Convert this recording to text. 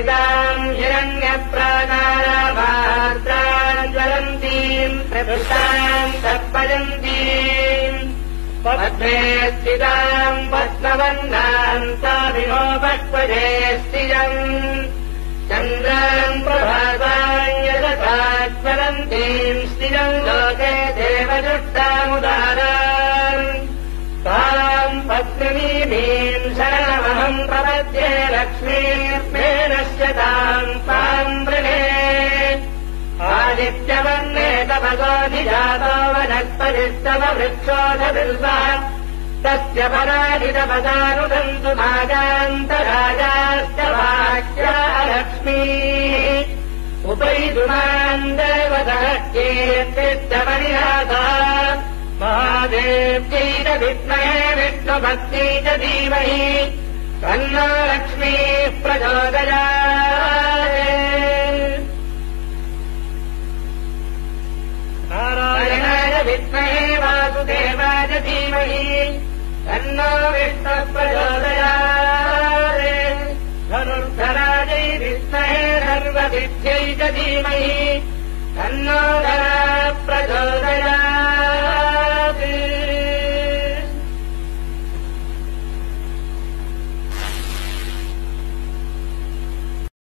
इदाम् हिरण्यप्राकाराभाद्राम् ज्वलन्तीम् प्रभृताम् तत्पयन्तीम् पद्मे स्थिताम् पद्मवर्णाम् ताभिनोपक्वजे स्थिरम् चन्द्राम् प्रभाताम् यदथा ज्वलन्तीम् स्थिरम् लोके देवदुष्टामुदाराम् ताम् पद्मिनीम् शरणमहम् प्रपद्ये लक्ष्मीर्मेणस्य ताम् ताम् वृणे आदित्यवर्णे तपसोऽधिजातो वनस्पतिस्तव वृक्षोऽधबिल्वः तस्य पराजितपदानुदन्तु भागान्तराजाश्च वाक्या लक्ष्मीः उपैतुमान् देवतः कीर्तिश्च महादेव्यै च विद्महे विष्णुभक्त्यै च धीमहि तन्नो लक्ष्मीः प्रचोदयात् नारायणाय विद्महे वासुदेवाय धीमहि तन्नो विष्णुः प्रचोदयात् धनुर्धरायै विद्महे धर्मविद्यै च धीमहि तन्नो धरः प्रचोदयात्